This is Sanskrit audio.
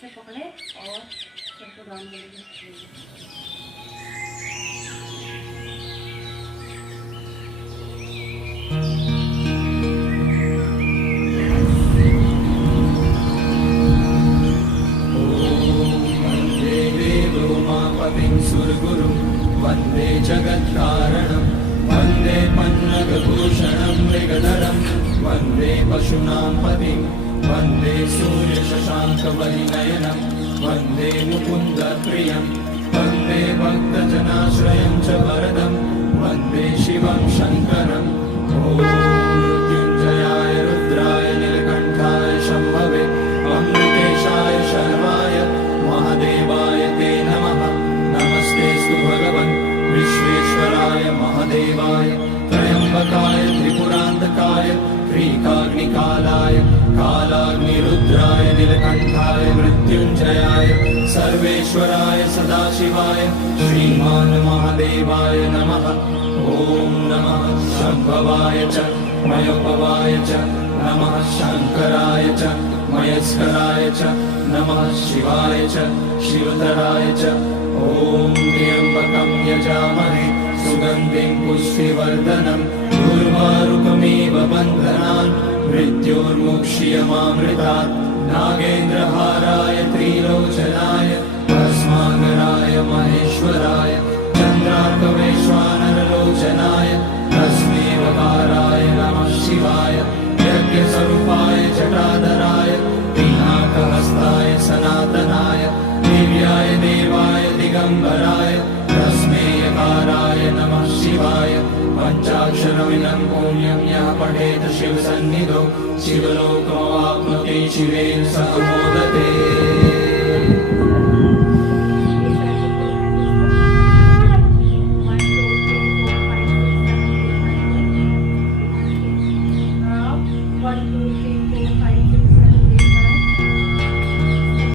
से पकड़े और सबको डाउन करेंगे। सुरगुरुं वन्दे जगत्कारणं वन्दे पन्नगभूषणं मृगधरं वन्दे पशूनां पतिं वन्दे सूर्यशशाङ्कवलिनयनं वन्दे मुकुन्दप्रियं वन्दे भक्तजनाश्रयं च वरदं वन्दे शिवं शङ्करम् ॐ मृत्युञ्जयाय रुद्राय नीलकण्ठाय शम्भवे अमृतेशाय शर्वाय महादेवाय ते नमः। नमस्तेऽस्तु भगवन् विश्वेश्वराय महादेवाय त्र्यम्बकाय त्रिपुरान्तकाय त्रिकाग्निकालाय कालाग्निरुद्राय नीलकण्ठाय मृत्युञ्जयाय सर्वेश्वराय सदाशिवाय श्रीमान् महादेवाय नमः। ॐ नमः शम्भवाय च मयोपवाय च नमः शङ्कराय च मयस्कराय च नमः शिवाय च शिवतराय च। ॐ त्र्यम्बकं यजामहे सुगन्धिं पुष्टिवर्धनम् उर्वारुकमिव बन्धनान् मृत्योर्मुक्ष्यमामृतात्। नागेन्द्रहाराय त्रिलोचनाय भस्माकराय महेश्वराय चन्द्रार्कवैश्वानरलोचनाय तस्मैवकाराय नमः शिवाय यज्ञस्वरूपाय जटाधराय पिनाकहस्ताय सनातनाय दिव्याय देवाय दिगम्बराय तस्मैकाराय नमः शिवाय। पञ्चाक्षरमिदं पुण्यं यः पठेत शिवसन्निधौ शिवलोकमाप्नोति शिवेन सह मोदते। One, two, three.